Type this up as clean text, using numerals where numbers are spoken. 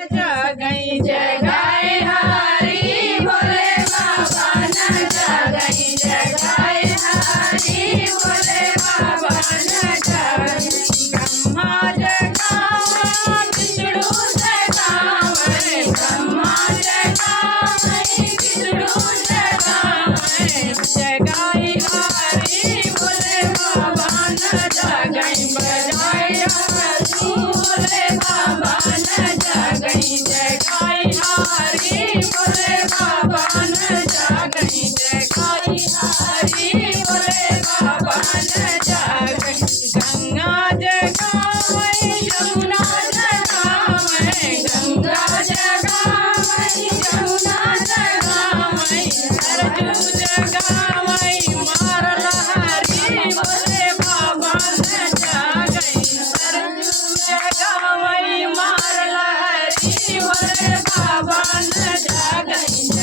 जगई जगाए हरी भोले बाबा न जगई जगाए हरी भोले बाबा न जगई ब्रह्मा जगावे विष्णु जगावे ब्रह्मा जगावे विष्णु जगावे जगाई हरी भोले बाबा न जगई बजाए हरी भोले बाबा न जगई जगाई हरी भोले बाबा न जगई जगाई हरी भोले बाबा न जगई गंगा जगावे यमुना जगावे गंगा जगावे यमुना जगावे सरजू जगावे मार लहरी भोले बाबा न जगई सरजू जगावे मार लहरी भोले बाबा न जगई